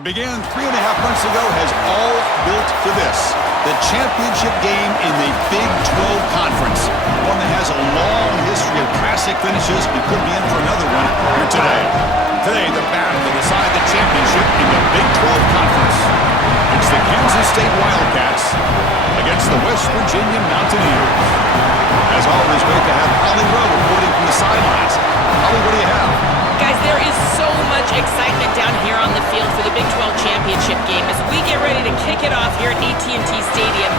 What began 3.5 months ago has all built to this. The championship game in the Big 12 Conference. One that has a long history of classic finishes. We could be in for another one here today. Today, the battle to decide the championship in the Big 12 Conference. It's the Kansas State Wildcats against the West Virginia Mountaineers. As always, great to have Holly Rowe reporting from the sidelines. Holly, what do you have? Guys, there is so much excitement down here on the field for the Big 12 championship game as we get ready to kick it off here at AT&T Stadium.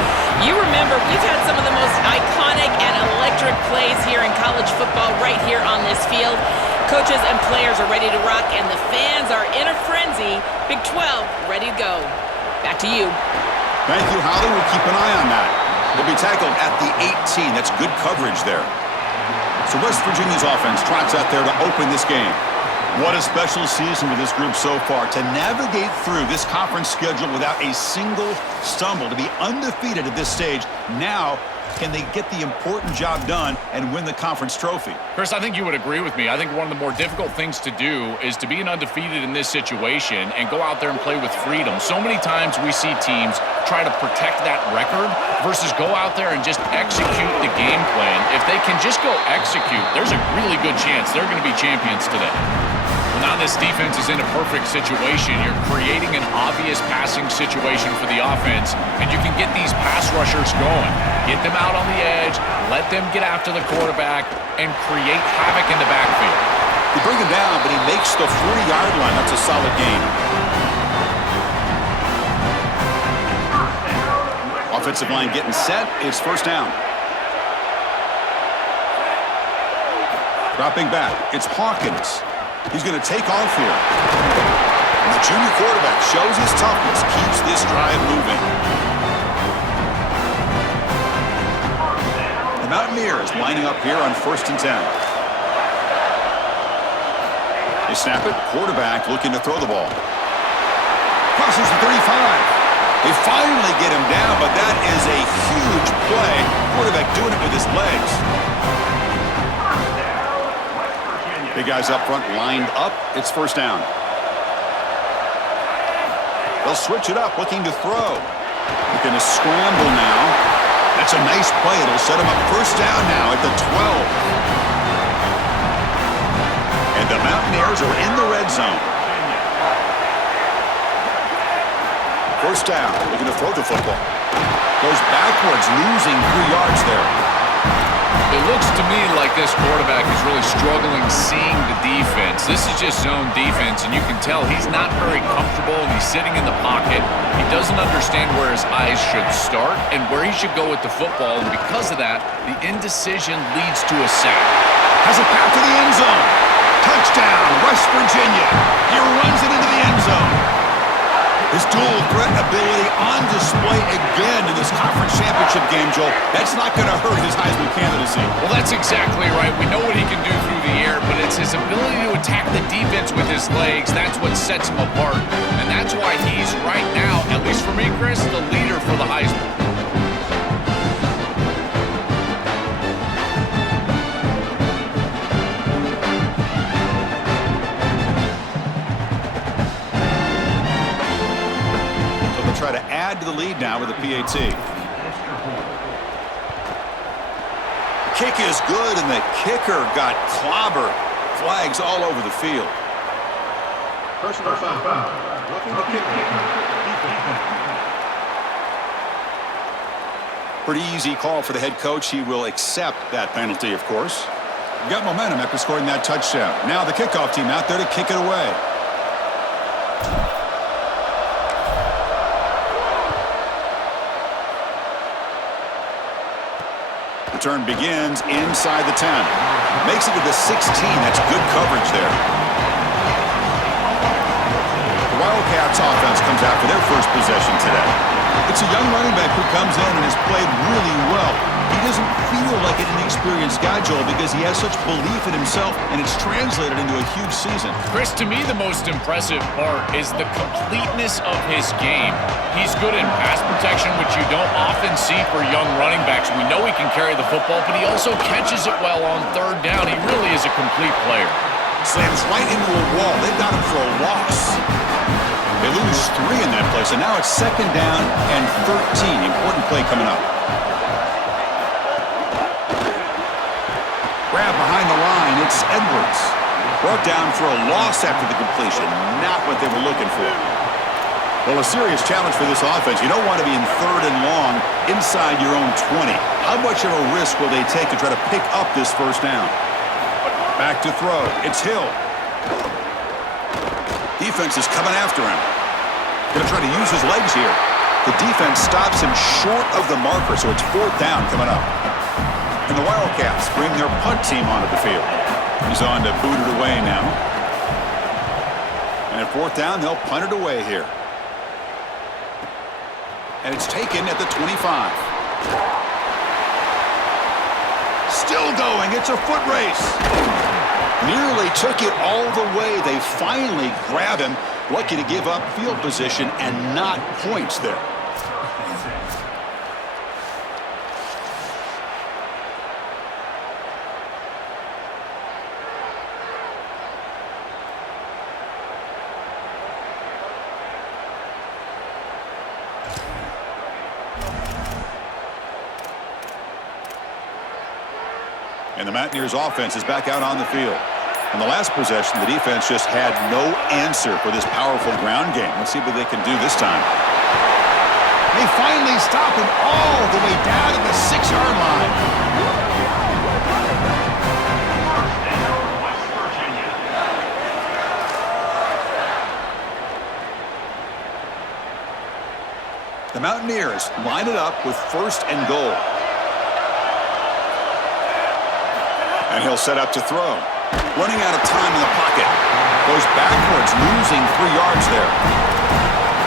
You remember, we've had some of the most iconic and electric plays here in college football right here on this field. Coaches and players are ready to rock, and the fans are in a frenzy. Big 12, ready to go. Back to you. Thank you, Holly. We'll keep an eye on that. They'll be tackled at the 18. That's good coverage there. So West Virginia's offense trots out there to open this game. What a special season for this group so far. To navigate through this conference schedule without a single stumble, to be undefeated at this stage. Now, can they get the important job done and win the conference trophy? Chris, I think you would agree with me. I think one of the more difficult things to do is to be an undefeated in this situation and go out there and play with freedom. So many times we see teams try to protect that record versus go out there and just execute the game plan. If they can just go execute, there's a really good chance they're going to be champions today. Now this defense is in a perfect situation. You're creating an obvious passing situation for the offense, and you can get these pass rushers going. Get them out on the edge, let them get after the quarterback, and create havoc in the backfield. They bring him down, but he makes the 40-yard line. That's a solid gain. Offensive line getting set. It's first down. Dropping back. It's Hawkins. He's going to take off here. And the junior quarterback shows his toughness, keeps this drive moving. The Mountaineers lining up here on 1st and 10. They snap it. Quarterback looking to throw the ball. Crosses the 35. They finally get him down, but that is a huge play. Quarterback doing it with his legs. Big guys up front lined up. It's first down. They'll switch it up, looking to throw. They're going to scramble now. That's a nice play. It'll set him up first down now at the 12. And the Mountaineers are in the red zone. First down. Looking to throw the football. Goes backwards, losing 3 yards there. It looks to me like this quarterback is really struggling seeing the defense. This is just zone defense, and you can tell he's not very comfortable, and he's sitting in the pocket. He doesn't understand where his eyes should start and where he should go with the football, and because of that, the indecision leads to a sack. Has a path to the end zone. Touchdown, West Virginia. He runs it into the end zone. His dual threat ability on display again in this conference championship game, Joel. That's not going to hurt his Heisman candidacy. Well, that's exactly right. We know what he can do through the air, but it's his ability to attack the defense with his legs. That's what sets him apart. And that's why he's right now, at least for me, Chris, the leader for the Heisman. Try to add to the lead now with a PAT. Kick is good, and the kicker got clobbered. Flags all over the field. Personal foul. Roughing the kicker. Pretty easy call for the head coach. He will accept that penalty, of course. Got momentum after scoring that touchdown. Now the kickoff team out there to kick it away. Return begins inside the 10. Makes it to the 16. That's good coverage there. The Wildcats offense comes out for their first possession today. It's a young running back who comes in and has played really well. He doesn't feel like an inexperienced guy, Joel, because he has such belief in himself, and it's translated into a huge season. Chris, to me, the most impressive part is the completeness of his game. He's good in pass protection, which you don't often see for young running backs. We know he can carry the football, but he also catches it well on third down. He really is a complete player. Slams right into a wall. They've got him for a loss. They lose 3 in that play, so now it's 2nd down and 13. Important play coming up. Grab behind the line. It's Edwards. Brought down for a loss after the completion. Not what they were looking for. Well, a serious challenge for this offense. You don't want to be in 3rd and long inside your own 20. How much of a risk will they take to try to pick up this 1st down? Back to throw. It's Hill. Defense is coming after him. Going to try to use his legs here. The defense stops him short of the marker, so it's 4th down coming up. And the Wildcats bring their punt team onto the field. He's on to boot it away now. And at 4th down, they'll punt it away here. And it's taken at the 25. Still going. It's a foot race. Nearly took it all the way. They finally grab him. Lucky to give up field position and not points there. And the Mountaineers offense is back out on the field. On the last possession, the defense just had no answer for this powerful ground game. Let's see what they can do this time. They finally stop him all the way down to the 6-yard line. The Mountaineers line it up with 1st and goal. And he'll set up to throw. Running out of time in the pocket. Goes backwards, losing 3 yards there.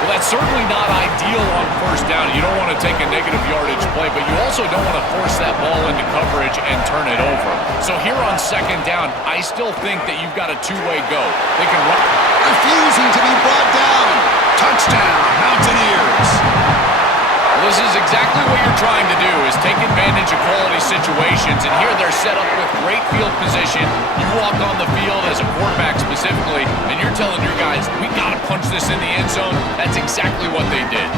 Well, that's certainly not ideal on 1st down. You don't want to take a negative yardage play, but you also don't want to force that ball into coverage and turn it over. So here on 2nd down, I still think that you've got a 2-way go. They can run. Refusing to be brought down. Touchdown, Mountaineers. This is exactly what you're trying to do, is take advantage of quality situations. And here they're set up with great field position. You walk on the field as a quarterback specifically, and you're telling your guys, we got to punch this in the end zone. That's exactly what they did.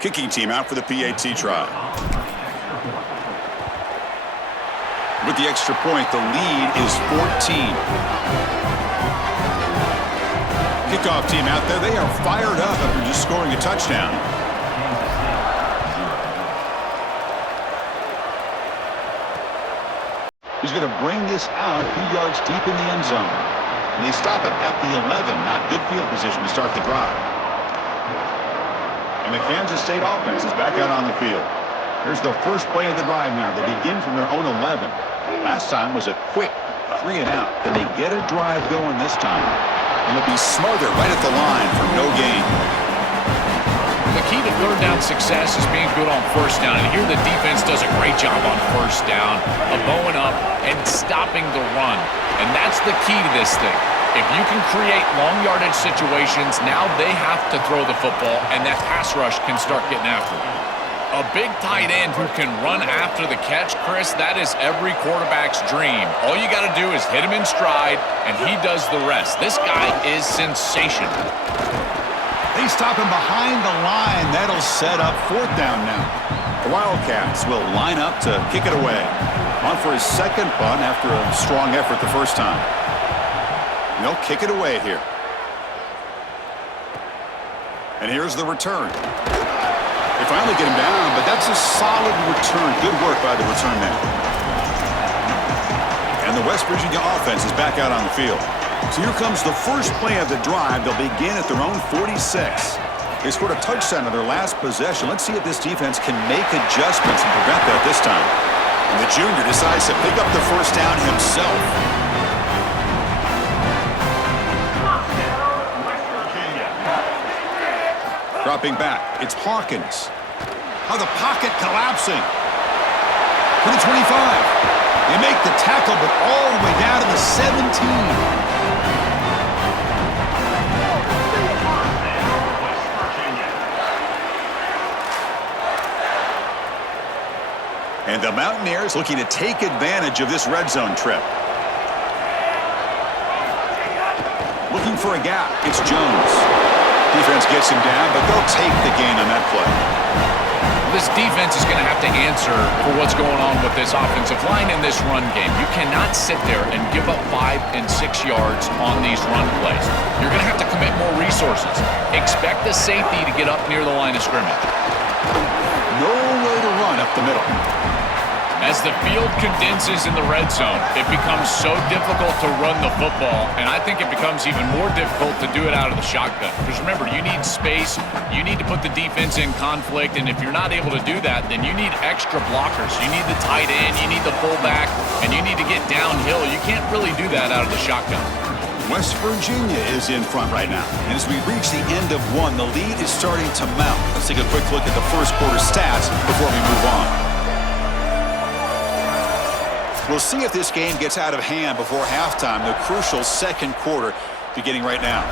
Kicking team out for the PAT try. With the extra point, the lead is 14. Kickoff team out there. They are fired up after just scoring a touchdown. He's going to bring this out a few yards deep in the end zone. And they stop it at the 11. Not good field position to start the drive. And the Kansas State offense is back out on the field. Here's the first play of the drive now. They begin from their own 11. Last time was a quick 3 and out. Can they get a drive going this time? And it'll be Smother right at the line for no gain. The key to 3rd down success is being good on 1st down. And here the defense does a great job on 1st down of bowing up and stopping the run. And that's the key to this thing. If you can create long yardage situations, now they have to throw the football, and that pass rush can start getting after it. A big tight end who can run after the catch, Chris, that is every quarterback's dream. All you got to do is hit him in stride, and he does the rest. This guy is sensational. They stop him behind the line. That'll set up 4th down now. The Wildcats will line up to kick it away. On for his 2nd punt after a strong effort the first time. They'll kick it away here. And here's the return. They finally get him down, but that's a solid return. Good work by the return man. And the West Virginia offense is back out on the field. So here comes the first play of the drive. They'll begin at their own 46. They scored a touchdown on their last possession. Let's see if this defense can make adjustments and prevent that this time. And the junior decides to pick up the 1st down himself. Dropping back, it's Hawkins. Oh, the pocket collapsing. To the 25. They make the tackle, but all the way down to the 17. And the Mountaineers looking to take advantage of this red zone trip. Looking for a gap. It's Jones. Defense gets him down, but they'll take the gain on that play. This defense is going to have to answer for what's going on with this offensive line in this run game. You cannot sit there and give up 5 and 6 yards on these run plays. You're going to have to commit more resources. Expect the safety to get up near the line of scrimmage. No way to run up the middle. As the field condenses in the red zone, it becomes so difficult to run the football, and I think it becomes even more difficult to do it out of the shotgun. Because remember, you need space, you need to put the defense in conflict, and if you're not able to do that, then you need extra blockers. You need the tight end, you need the fullback, and you need to get downhill. You can't really do that out of the shotgun. West Virginia is in front right now. And as we reach the end of one, the lead is starting to mount. Let's take a quick look at the first quarter stats before we move on. We'll see if this game gets out of hand before halftime, the crucial second quarter beginning right now.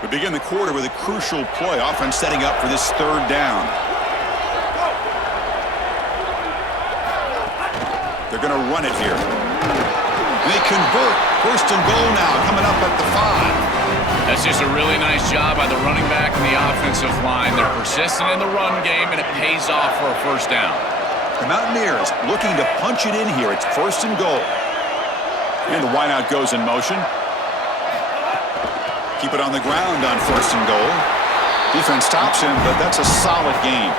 We begin the quarter with a crucial play. Offense setting up for this third down. They're going to run it here. And they convert. First and goal now, coming up at the 5. That's just a really nice job by the running back and the offensive line. They're persistent in the run game, and it pays off for a first down. The Mountaineers looking to punch it in here. It's first and goal. And the wideout goes in motion. Keep it on the ground on first and goal. Defense stops him, but that's a solid gain.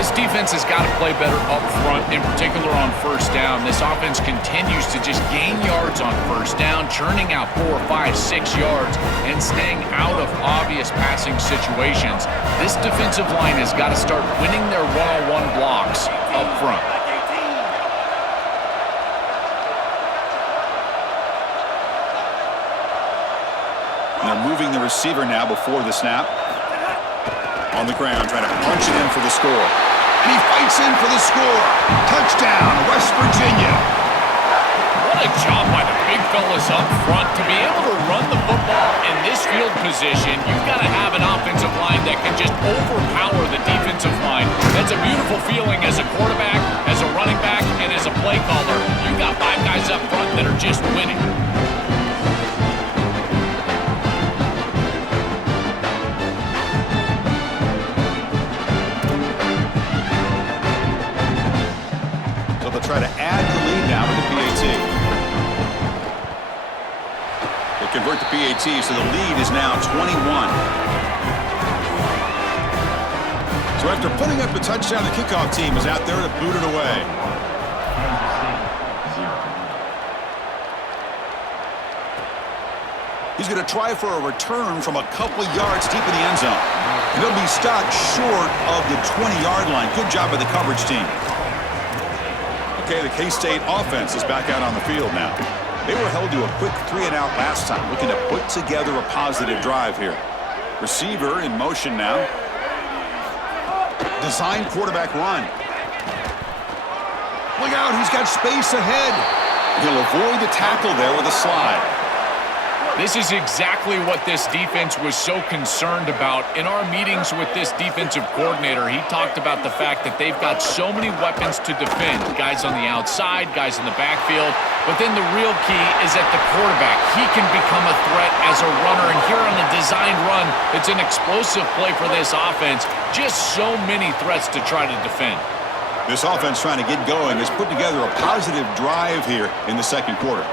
This defense has got to play better up front, in particular on first down. This offense continues to just gain yards on first down, churning out 4, 5, 6 yards, and staying out of obvious passing situations. This defensive line has got to start winning their one-on-one blocks up front. And they're moving the receiver now before the snap. On the ground, trying to punch it in for the score. And he fights in for the score. Touchdown, West Virginia. What a job by the big fellas up front. To be able to run the football in this field position, you've got to have an offensive line that can just overpower the defensive line. That's a beautiful feeling as a quarterback, as a running back, and as a play caller. You've got 5 guys up front that are just winning. Try to add the lead now with the PAT. They convert the PAT, so the lead is now 21. So after putting up a touchdown, the kickoff team is out there to boot it away. He's going to try for a return from a couple of yards deep in the end zone. And he'll be stopped short of the 20-yard line. Good job by the coverage team. Okay, the K-State offense is back out on the field now. They were held to a quick 3-and-out last time, looking to put together a positive drive here. Receiver in motion now. Design quarterback run. Look out, he's got space ahead. He'll avoid the tackle there with a slide. This is exactly what this defense was so concerned about. In our meetings with this defensive coordinator, he talked about the fact that they've got so many weapons to defend. Guys on the outside, guys in the backfield. But then the real key is at the quarterback. He can become a threat as a runner. And here on a designed run, it's an explosive play for this offense. Just so many threats to try to defend. This offense trying to get going has put together a positive drive here in the second quarter.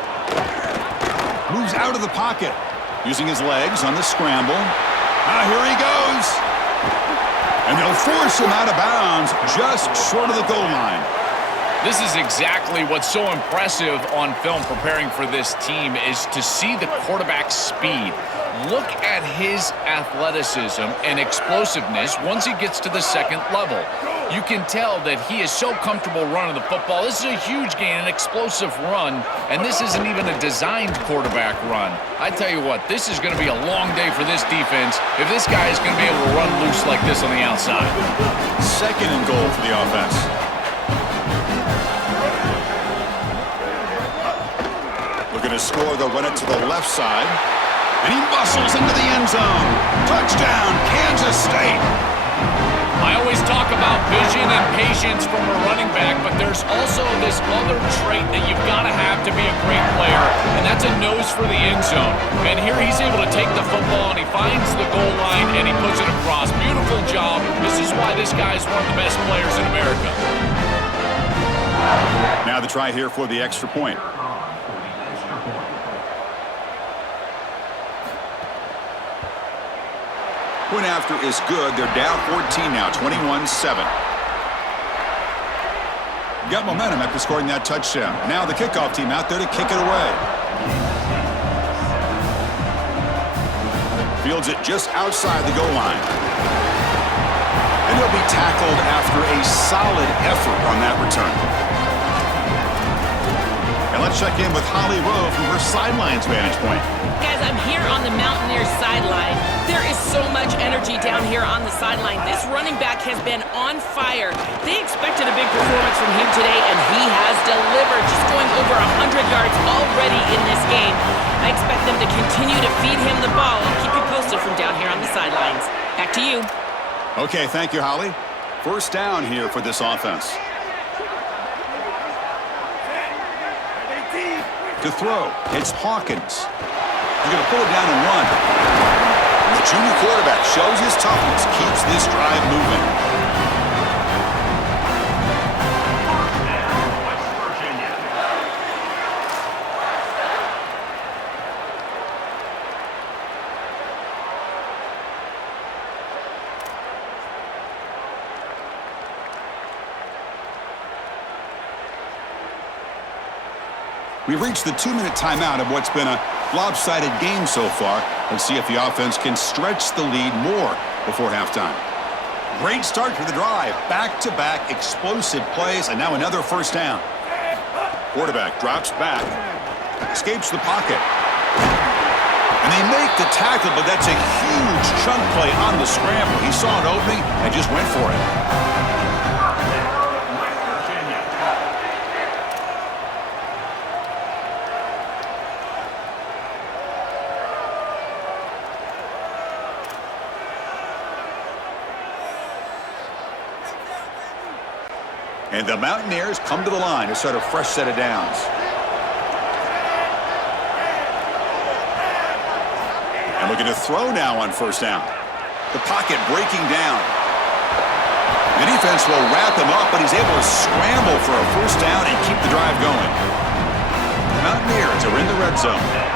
Moves out of the pocket, using his legs on the scramble. Here he goes. And they'll force him out of bounds just short of the goal line. This is exactly what's so impressive on film preparing for this team is to see the quarterback's speed. Look at his athleticism and explosiveness once he gets to the second level. You can tell that he is so comfortable running the football. This is a huge gain, an explosive run, and this isn't even a designed quarterback run. I tell you what, this is going to be a long day for this defense if this guy is going to be able to run loose like this on the outside. Second and goal for the offense. Looking to score, they'll run it to the left side. And he muscles into the end zone. Touchdown, Kansas State. I always talk about vision and patience from a running back, but there's also this other trait that you've got to have to be a great player, and that's a nose for the end zone. And here he's able to take the football, and he finds the goal line, and he puts it across. Beautiful job. This is why this guy is one of the best players in America. Now the try here for the extra point. Point after is good. They're down 14 now, 21-7. Got momentum after scoring that touchdown. Now the kickoff team out there to kick it away. Fields it just outside the goal line. And he'll be tackled after a solid effort on that return. And let's check in with Holly Rowe from her sidelines vantage point. Guys, I'm here on the Mountaineers sideline. There is so much energy down here on the sideline. This running back has been on fire. They expected a big performance from him today, and he has delivered, just going over 100 yards already in this game. I expect them to continue to feed him the ball. I'll keep you posted from down here on the sidelines. Back to you. Okay, thank you, Holly. First down here for this offense. To throw, it's Hawkins. He's going to pull it down and run. The junior quarterback shows his toughness, keeps this drive moving. We've reached the 2-minute timeout of what's been a lopsided game so far. Let's see if the offense can stretch the lead more before halftime. Great start to the drive. Back-to-back explosive plays, and now another first down. Quarterback drops back, escapes the pocket. And they make the tackle, but that's a huge chunk play on the scramble. He saw an opening and just went for it. And the Mountaineers come to the line to start a fresh set of downs. And looking to throw now on first down. The pocket breaking down. The defense will wrap him up, but he's able to scramble for a first down and keep the drive going. The Mountaineers are in the red zone.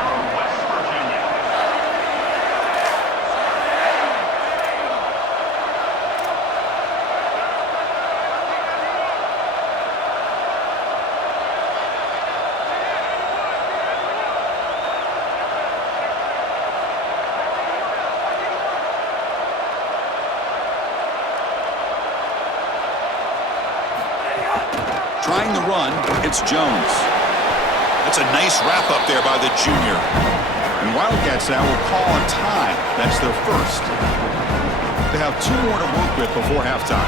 Trying the run, it's Jones. That's a nice wrap up there by the junior. And Wildcats now will call a tie. That's their first. They have 2 more to work with before halftime.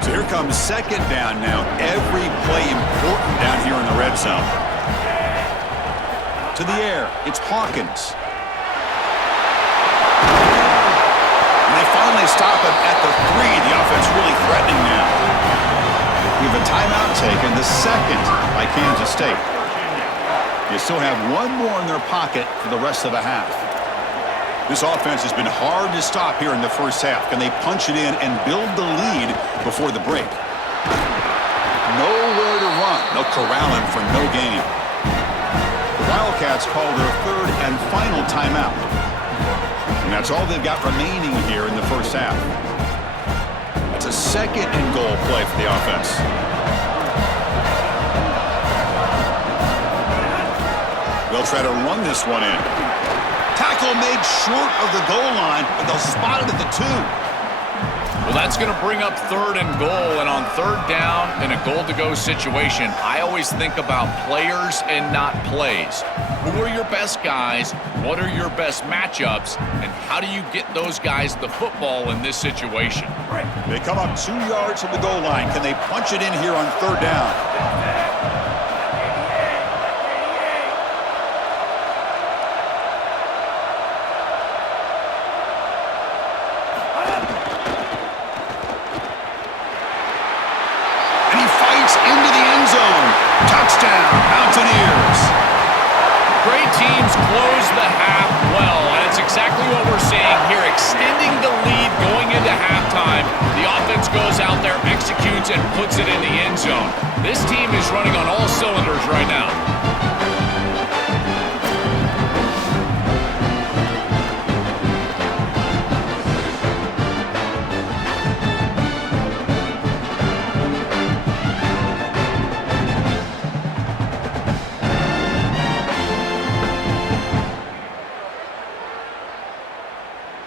So here comes second down now. Every play important down here in the red zone. To the air, it's Hawkins. And they finally stop him at the 3. The offense really threatening now. We have a timeout taken, the second by Kansas State. You still have 1 more in their pocket for the rest of the half. This offense has been hard to stop here in the first half. Can they punch it in and build the lead before the break? Nowhere to run. They'll corral him for no gain. The Wildcats call their 3rd and final timeout. And that's all they've got remaining here in the first half. It's a second and goal play for the offense. They'll try to run this one in. Tackle made short of the goal line, but they'll spot it at the 2. Well, that's going to bring up 3rd and goal, and on 3rd down in a goal-to-go situation, I always think about players and not plays. Who are your best guys? What are your best matchups? And how do you get those guys the football in this situation? They come up 2 yards from the goal line. Can they punch it in here on 3rd down? Into the end zone. Touchdown, Mountaineers. Great teams close the half well, and it's exactly what we're seeing here, extending the lead going into halftime. The offense goes out there, executes, and puts it in the end zone. This team is running on all cylinders right now.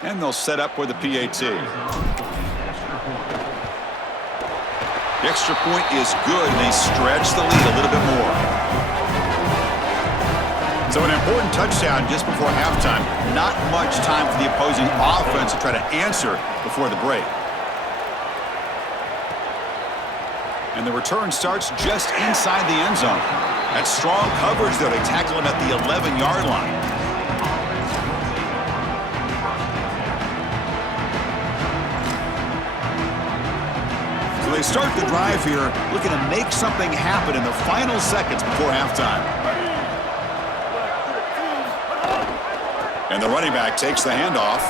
And they'll set up for the PAT. The extra point is good, and they stretch the lead a little bit more. So an important touchdown just before halftime. Not much time for the opposing offense to try to answer before the break. And the return starts just inside the end zone. That's strong coverage, though. They tackle him at the 11-yard line. They start the drive here, looking to make something happen in the final seconds before halftime. And the running back takes the handoff.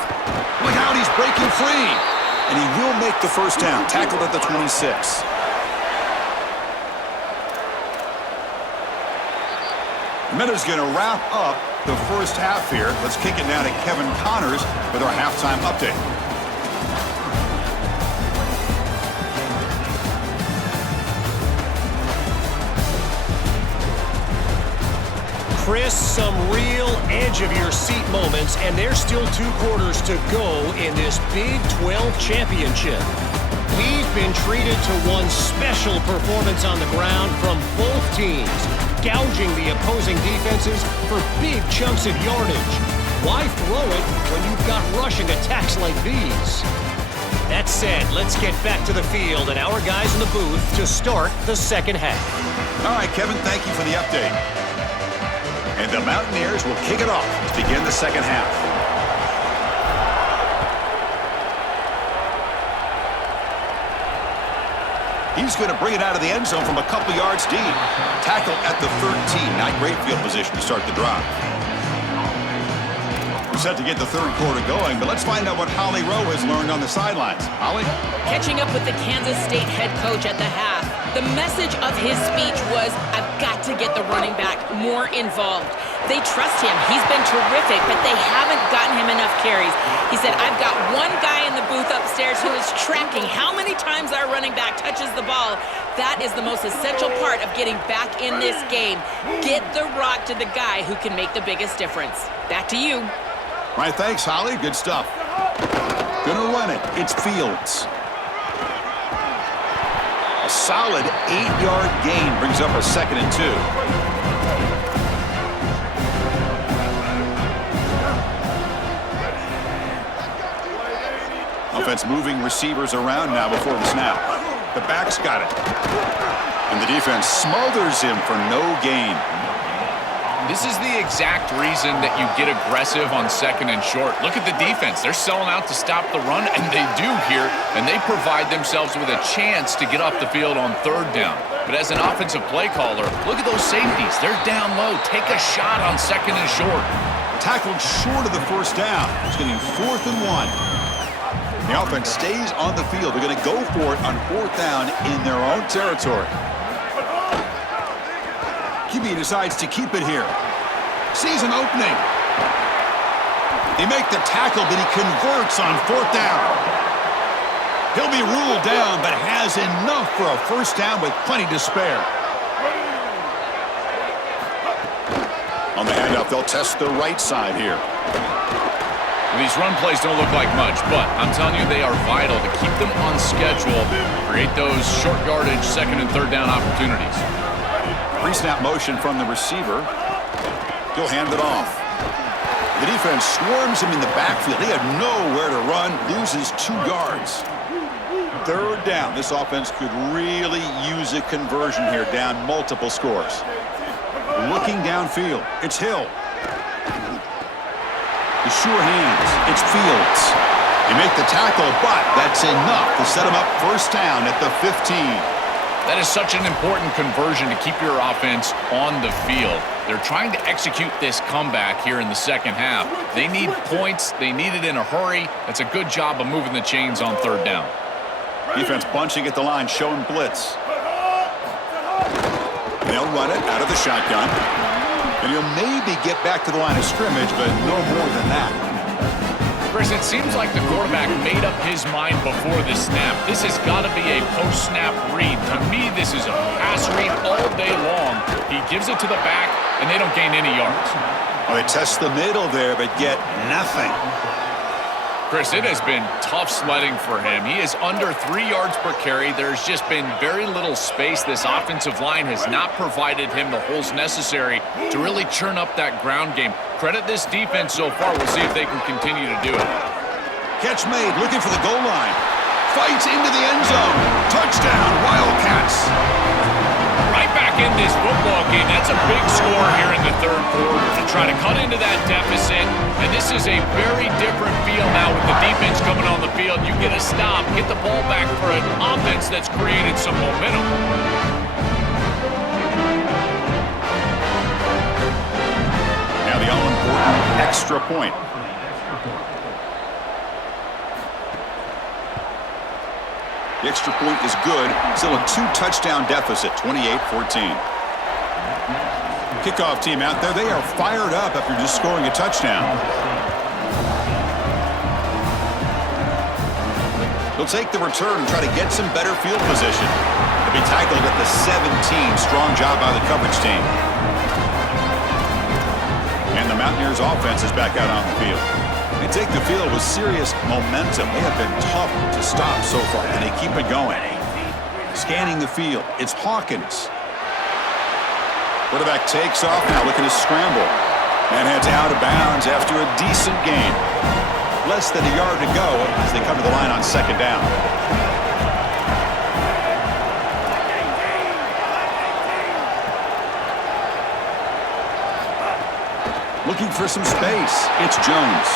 Look out, he's breaking free. And he will make the first down, tackled at the 26. Minuta's going to wrap up the first half here. Let's kick it down to Kevin Connors with our halftime update. Chris, some real edge-of-your-seat moments, and there's still 2 quarters to go in this Big 12 championship. We've been treated to one special performance on the ground from both teams, gouging the opposing defenses for big chunks of yardage. Why throw it when you've got rushing attacks like these? That said, let's get back to the field and our guys in the booth to start the second half. All right, Kevin, thank you for the update. And the Mountaineers will kick it off to begin the second half. He's going to bring it out of the end zone from a couple yards deep. Tackle at the 13. Not great field position to start the drive. We're set to get the third quarter going, but let's find out what Holly Rowe has learned on the sidelines. Holly? Catching up with the Kansas State head coach at the half. The message of his speech was, I've got to get the running back more involved. They trust him. He's been terrific, but they haven't gotten him enough carries. He said, I've got one guy in the booth upstairs who is tracking how many times our running back touches the ball. That is the most essential part of getting back in this game. Get the rock to the guy who can make the biggest difference. Back to you. All right, thanks, Holly. Good stuff. Gonna run it. It's Fields. A solid 8-yard gain brings up a 2nd and 2. Offense moving receivers around now before the snap. The back's got it. And the defense smothers him for no gain. This is the exact reason that you get aggressive on 2nd and short. Look at the defense. They're selling out to stop the run, and they do here, and they provide themselves with a chance to get off the field on 3rd down. But as an offensive play caller, look at those safeties. They're down low. Take a shot on 2nd and short. Tackled short of the first down. It's going to be 4th and 1. The offense stays on the field. They're going to go for it on 4th down in their own territory. QB decides to keep it here. Sees an opening. They make the tackle, but he converts on 4th down. He'll be ruled down, but has enough for a first down with plenty to spare. On the handoff, they'll test the right side here. These run plays don't look like much, but I'm telling you, they are vital to keep them on schedule, create those short yardage second and third down opportunities. Pre-snap motion from the receiver. He'll hand it off. The defense swarms him in the backfield. He had nowhere to run, loses 2 yards. Third down. This offense could really use a conversion here, down multiple scores. Looking downfield. It's Hill. The sure hands. It's Fields. They make the tackle, but that's enough to set him up first down at the 15. That is such an important conversion to keep your offense on the field. They're trying to execute this comeback here in the second half. They need points. They need it in a hurry. That's a good job of moving the chains on third down. Defense bunching at the line, showing blitz. They'll run it out of the shotgun. And he'll maybe get back to the line of scrimmage, but no more than that. Chris, it seems like the quarterback made up his mind before the snap. This has got to be a post-snap read. To me, this is a pass read all day long. He gives it to the back, and they don't gain any yards. Well, they test the middle there, but get nothing. Chris, it has been tough sledding for him. He is under 3 yards per carry. There's just been very little space. This offensive line has not provided him the holes necessary to really churn up that ground game. Credit this defense so far. We'll see if they can continue to do it. Catch made, looking for the goal line. Fights into the end zone. Touchdown, Wildcats. Right back in this football game. That's a big score here in the third quarter to try to cut into that deficit. And this is a very different feel now with the defense coming on the field. You get a stop, get the ball back for an offense that's created some momentum. Now the all-important extra point. The extra point is good. Still a 2-touchdown deficit, 28-14. Kickoff team out there, they are fired up after just scoring a touchdown. They'll take the return and try to get some better field position. They'll be tackled at the 17. Strong job by the coverage team. And the Mountaineers offense is back out on the field. They take the field with serious momentum. They have been tough to stop so far, and they keep it going. Scanning the field, it's Hawkins. Quarterback takes off now, looking to scramble. And heads out of bounds after a decent gain. Less than a yard to go as they come to the line on second down. Looking for some space. It's Jones.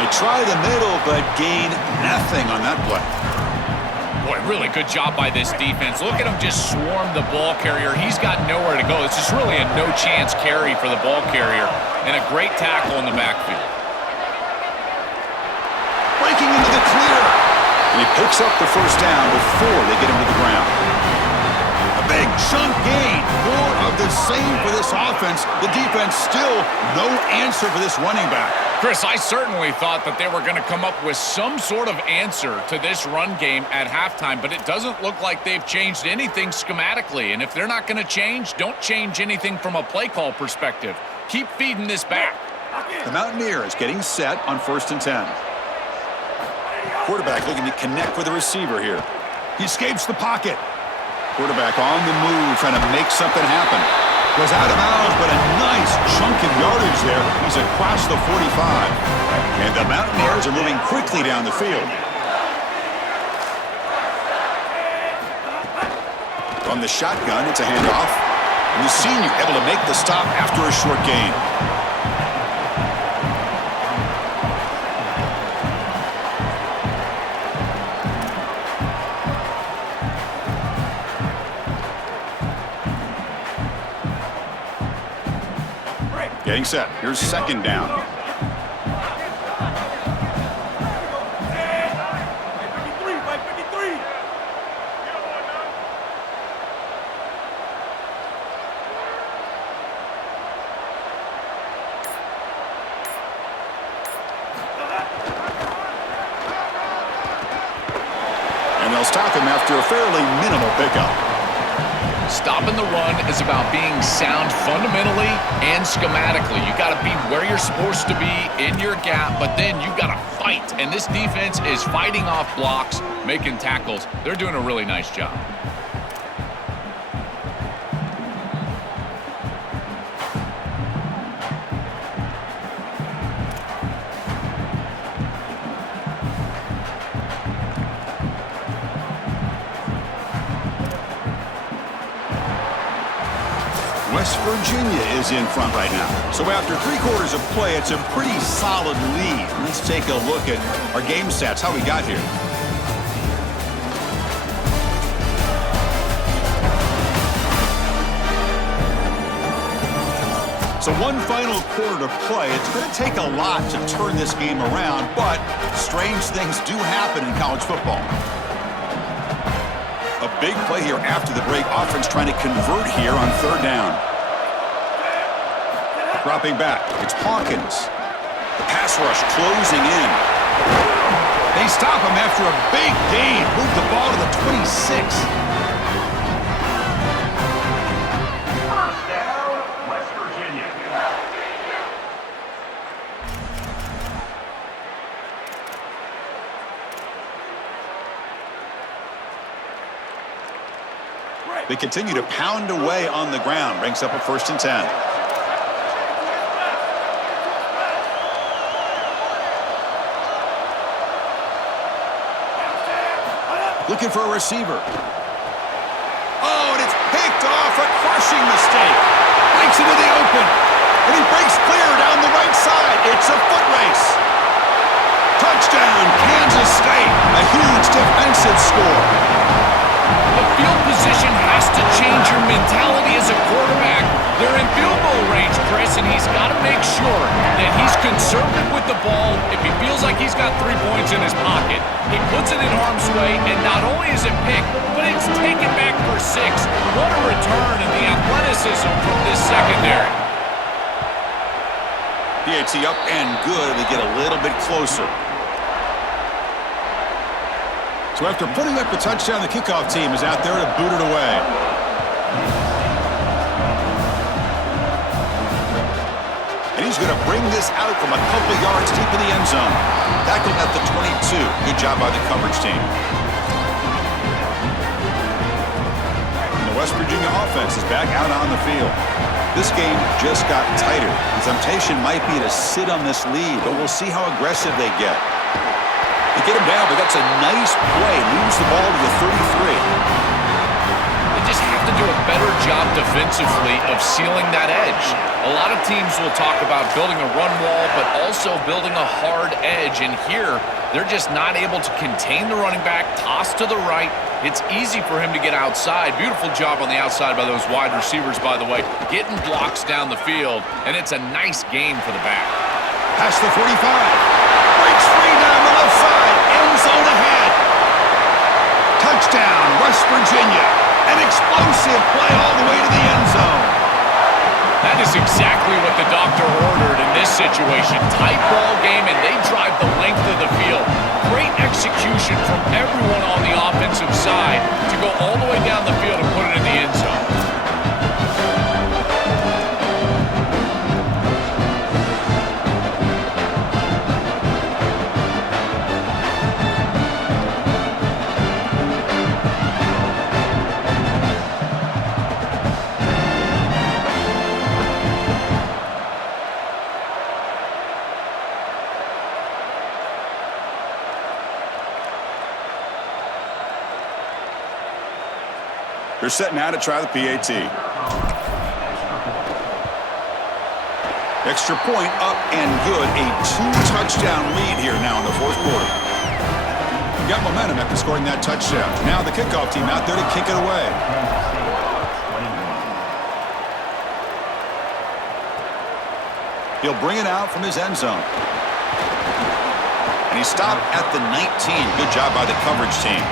They try the middle, but gain nothing on that play. Boy, really good job by this defense. Look at him just swarm the ball carrier. He's got nowhere to go. It's just really a no-chance carry for the ball carrier, and a great tackle in the backfield. Breaking into the clear. And he picks up the first down before they get him to the ground. A big chunk gain. More of the same for this offense. The defense still no answer for this running back. Chris, I certainly thought that they were going to come up with some sort of answer to this run game at halftime, but it doesn't look like they've changed anything schematically. And if they're not going to change, don't change anything from a play call perspective. Keep feeding this back. The Mountaineers getting set on 1st and 10. Quarterback looking to connect with the receiver here. He escapes the pocket. Quarterback on the move, trying to make something happen. Was out of bounds, but a nice chunk of yardage there. He's across the 45. And the Mountaineers are moving quickly down the field. From the shotgun, it's a handoff. And the senior able to make the stop after a short gain. Getting set. Here's second down. And they'll stop him after a fairly minimal pickup. Stopping the run is about being sound fundamentally and schematically. You got to be where you're supposed to be in your gap, but then you got to fight. And this defense is fighting off blocks, making tackles. They're doing a really nice job. West Virginia is in front right now. So after 3 quarters of play, it's a pretty solid lead. Let's take a look at our game stats, how we got here. So one final quarter to play. It's going to take a lot to turn this game around, but strange things do happen in college football. A big play here after the break. Offense trying to convert here on 3rd down. Dropping back. It's Hawkins. The pass rush closing in. They stop him after a big gain. Move the ball to the 26. First down, West Virginia. They continue to pound away on the ground. Brings up a 1st and 10. Looking for a receiver. Oh, and it's picked off. A crushing mistake. Breaks into the open. And he breaks clear down the right side. It's a foot race. Touchdown, Kansas State. A huge defensive score. The field position has to change your mentality as a quarterback. They're in field goal range, Chris, and he's got to make sure that he's conservative with the ball. If he feels like he's got 3 points in his pocket, he puts it in harm's way, and not only is it picked, but it's taken back for 6. What a return and the athleticism from this secondary. PAT up and good. They get a little bit closer. So after putting up the touchdown, the kickoff team is out there to boot it away. And he's going to bring this out from a couple yards deep in the end zone. Tackled at the 22. Good job by the coverage team. And the West Virginia offense is back out on the field. This game just got tighter. The temptation might be to sit on this lead, but we'll see how aggressive they get. They get him down, but that's a nice play. Moves the ball to the 33. They just have to do a better job defensively of sealing that edge. A lot of teams will talk about building a run wall, but also building a hard edge. And here, they're just not able to contain the running back, toss to the right. It's easy for him to get outside. Beautiful job on the outside by those wide receivers, by the way, getting blocks down the field. And it's a nice game for the back. Past the 45. Breaks free down the left side. End zone ahead. Touchdown, West Virginia. An explosive play all the way to the end zone. That is exactly what the doctor ordered in this situation. Tight ball game, and they drive the length of the field. Great execution from everyone on the offensive side to go all the way down the field and put it in the end zone. They're set now to try the PAT. Extra point up and good. A 2-touchdown lead here now in the 4th quarter. Got momentum after scoring that touchdown. Now the kickoff team out there to kick it away. He'll bring it out from his end zone. And he stopped at the 19. Good job by the coverage team.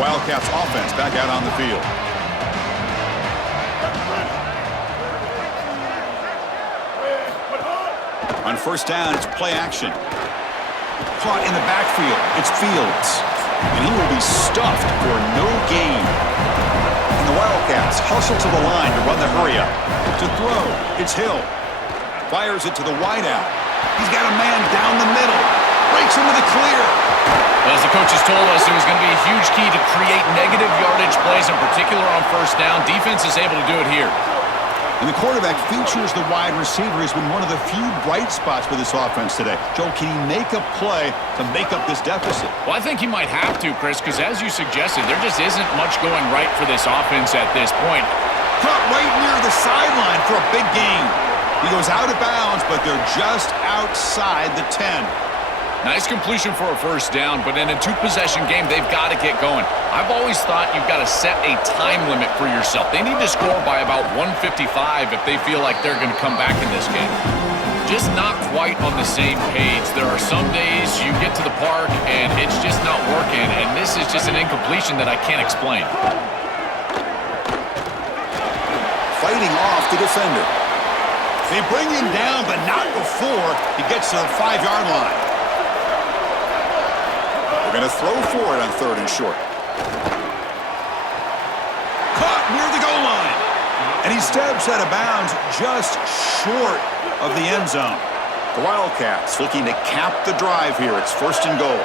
Wildcats offense back out on the field. On 1st down, it's play action. Caught in the backfield. It's Fields. and he will be stuffed for no gain. And the Wildcats hustle to the line to run the hurry-up. To throw, it's Hill. Fires it to the wideout. He's got a man down the middle. Breaks into the clear. As the coaches told us, it was going to be a huge key to create negative yardage plays, in particular on first down. Defense is able to do it here. And the quarterback features the wide receiver has been one of the few bright spots for this offense today. Joe, can he make a play to make up this deficit? Well, I think he might have to, Chris, because as you suggested, there just isn't much going right for this offense at this point. Caught right near the sideline for a big gain. He goes out of bounds, but they're just outside the 10. Nice completion for a first down, but in a two-possession game, they've got to get going. I've always thought you've got to set a time limit for yourself. They need to score by about 155 if they feel like they're going to come back in this game. Just not quite on the same page. There are some days you get to the park and it's just not working, and this is just an incompletion that I can't explain. Fighting off the defender. They bring him down, but not before he gets to the 5-yard line. They're going to throw for it on 3rd and short. Caught near the goal line. And he steps out of bounds just short of the end zone. The Wildcats looking to cap the drive here. It's 1st and goal.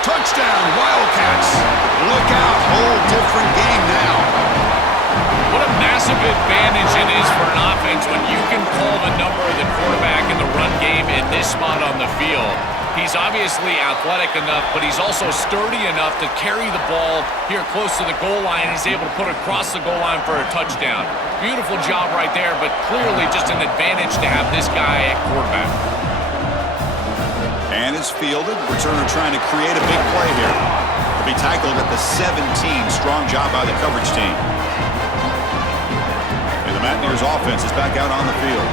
Touchdown, Wildcats. Look out, whole different game now. What a massive advantage it is for an offense when you can pull the number of the quarterback in the run game in this spot on the field. He's obviously athletic enough, but he's also sturdy enough to carry the ball here close to the goal line. He's able to put it across the goal line for a touchdown. Beautiful job right there, but clearly just an advantage to have this guy at quarterback. And it's fielded. Returner trying to create a big play here. To be tackled at the 17. Strong job by the coverage team. The Mountaineers offense is back out on the field.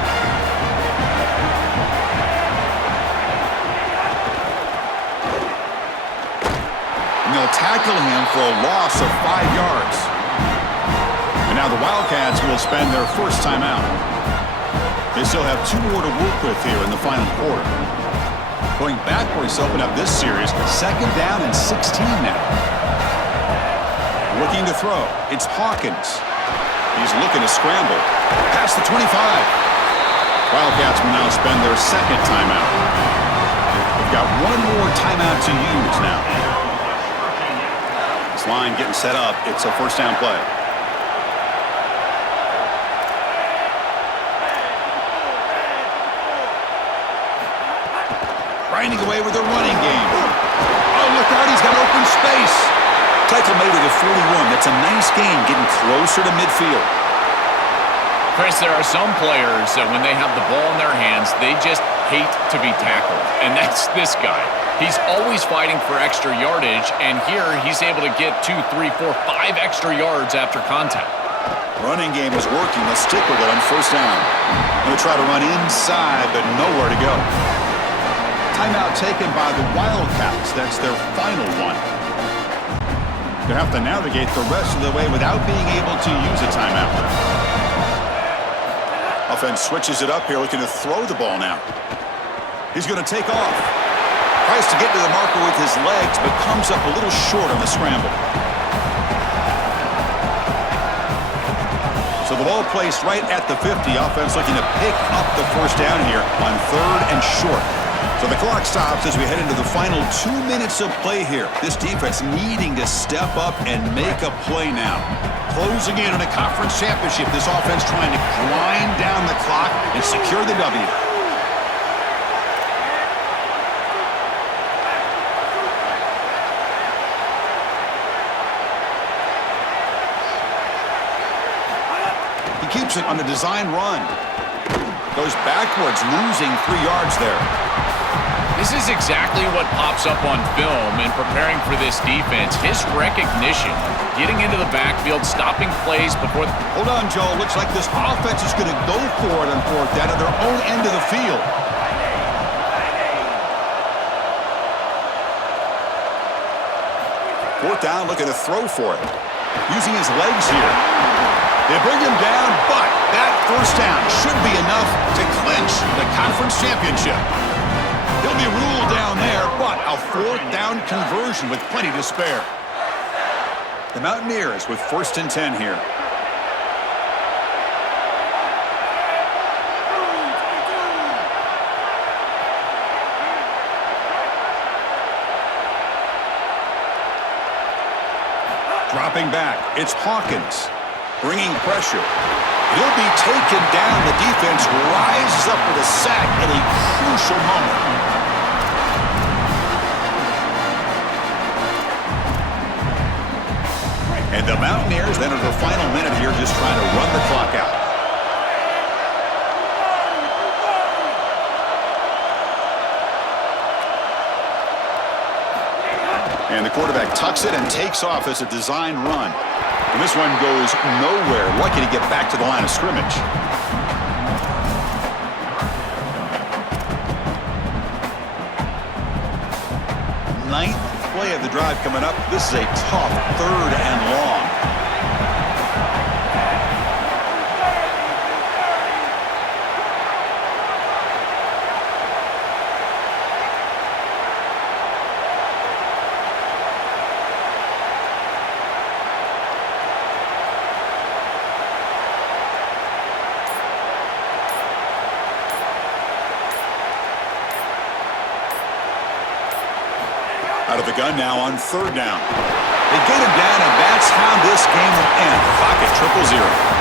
And they'll tackle him for a loss of 5 yards. And now the Wildcats will spend their first timeout. They still have 2 more to work with here in the final quarter. Going backwards to open up this series, 2nd down and 16 now. Looking to throw. It's Hawkins. He's looking to scramble. Past the 25. Wildcats will now spend their 2nd timeout. They've got 1 more timeout to use now. This line getting set up. It's a 1st down play. Grinding away with their running game. Oh, look out. He's got open space. Tackle made at the 41. That's a nice gain, getting closer to midfield. Chris, there are some players that when they have the ball in their hands, they just hate to be tackled. And that's this guy. He's always fighting for extra yardage, and here he's able to get 2, 3, 4, 5 extra yards after contact. Running game is working. Let's stick with it on 1st down. Going to try to run inside, but nowhere to go. Timeout taken by the Wildcats. That's their final one. They have to navigate the rest of the way without being able to use a timeout. Offense switches it up here, looking to throw the ball now. He's going to take off. Tries to get to the marker with his legs, but comes up a little short on the scramble. So the ball placed right at the 50. Offense looking to pick up the 1st down here on 3rd and short. So the clock stops as we head into the final 2 minutes of play here. This defense needing to step up and make a play now. Closing in on a conference championship. This offense trying to grind down the clock and secure the W. He keeps it on the design run. Goes backwards, losing 3 yards there. This is exactly what pops up on film in preparing for this defense. His recognition, getting into the backfield, stopping plays before... Hold on, Joe. Looks like this offense is going to go for it on 4th down at their own end of the field. Fourth down, looking to throw for it. Using his legs here. They bring him down, but that 1st down should be enough to clinch the conference championship. He'll be ruled down there, but a fourth down conversion with plenty to spare. The Mountaineers with 1st and 10 here. Dropping back, it's Hawkins, bringing pressure. He'll be taken down. The defense rises up with a sack at a crucial moment. And the Mountaineers enter the final minute here just trying to run the clock out. And the quarterback tucks it and takes off as a design run. And this one goes nowhere. Lucky to get back to the line of scrimmage. Ninth play of the drive coming up. This is a tough 3rd and long. Out of the gun now on 3rd down. They get him down, and that's how this game will end. Clock at 0-0.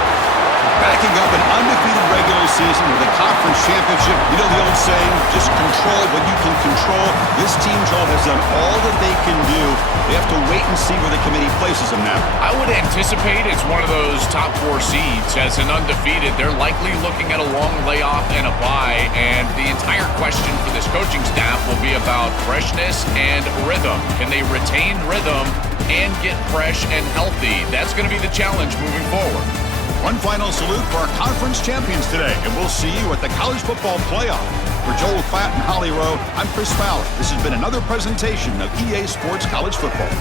Backing up an undefeated regular season with a conference championship. You know the old saying, just control what you can control. This team, Joel, has done all that they can do. They have to wait and see where the committee places them now. I would anticipate it's one of those top 4 seeds. As an undefeated, they're likely looking at a long layoff and a bye, and the entire question for this coaching staff will be about freshness and rhythm. Can they retain rhythm and get fresh and healthy? That's going to be the challenge moving forward. One final salute for our conference champions today, and we'll see you at the college football playoff. For Joel Klatt and Holly Rowe, I'm Chris Fowler. This has been another presentation of EA Sports College Football.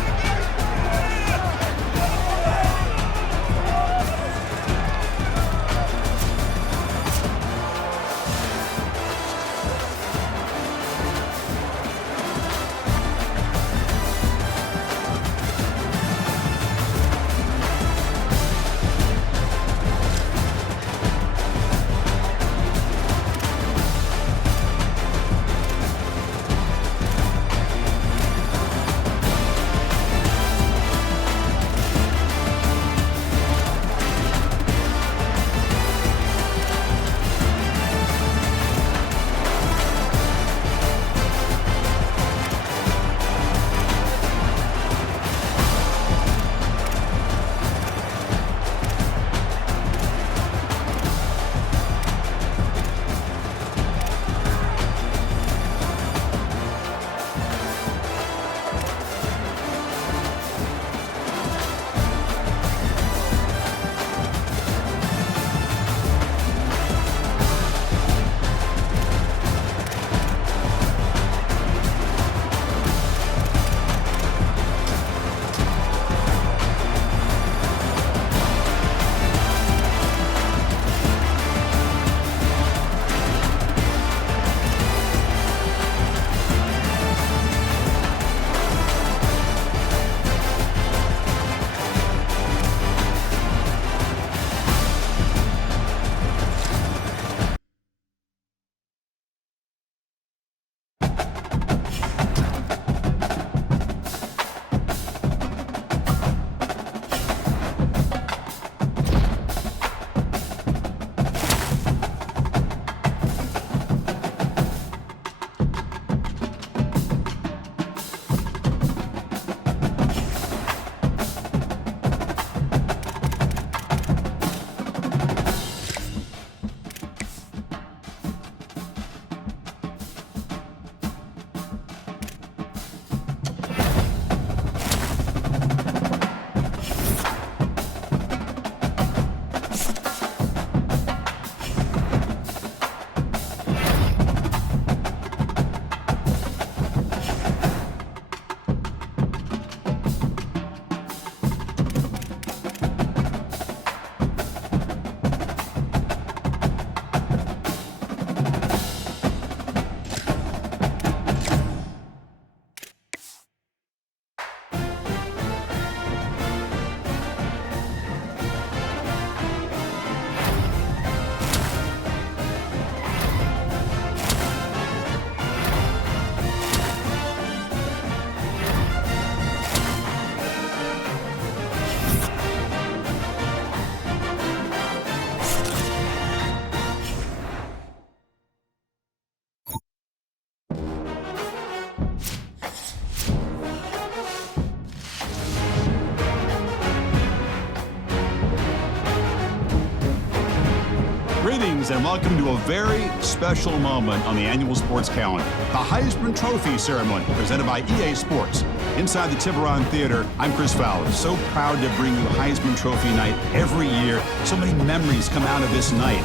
and welcome to a very special moment on the annual sports calendar. The Heisman Trophy ceremony presented by EA Sports. Inside the Tiburon Theater, I'm Chris Fowler. So proud to bring you Heisman Trophy night every year. So many memories come out of this night.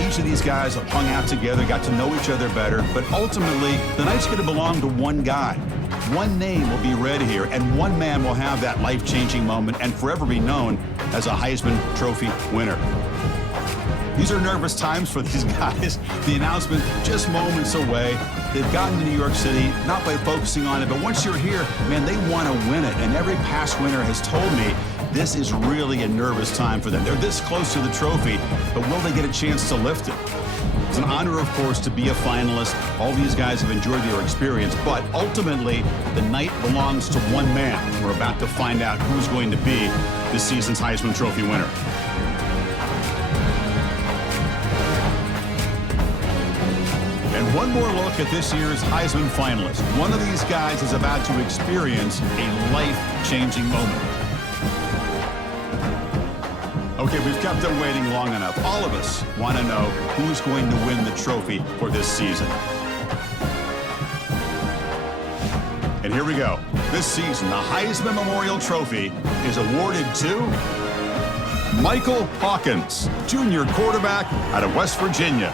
Each of these guys have hung out together, got to know each other better, but ultimately, the night's going to belong to one guy. One name will be read here, and one man will have that life-changing moment and forever be known as a Heisman Trophy winner. These are nervous times for these guys. The announcement just moments away. They've gotten to New York City, not by focusing on it, but once you're here, man, they want to win it. And every past winner has told me this is really a nervous time for them. They're this close to the trophy, but will they get a chance to lift it? It's an honor, of course, to be a finalist. All these guys have enjoyed their experience, but ultimately, the night belongs to one man. We're about to find out who's going to be this season's Heisman Trophy winner. And one more look at this year's Heisman finalist. One of these guys is about to experience a life-changing moment. Okay, we've kept them waiting long enough. All of us want to know who's going to win the trophy for this season. And here we go. This season, the Heisman Memorial Trophy is awarded to Michael Hawkins, junior quarterback out of West Virginia.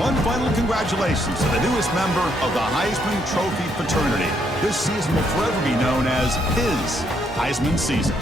One final congratulations to the newest member of the Heisman Trophy fraternity. This season will forever be known as his Heisman season.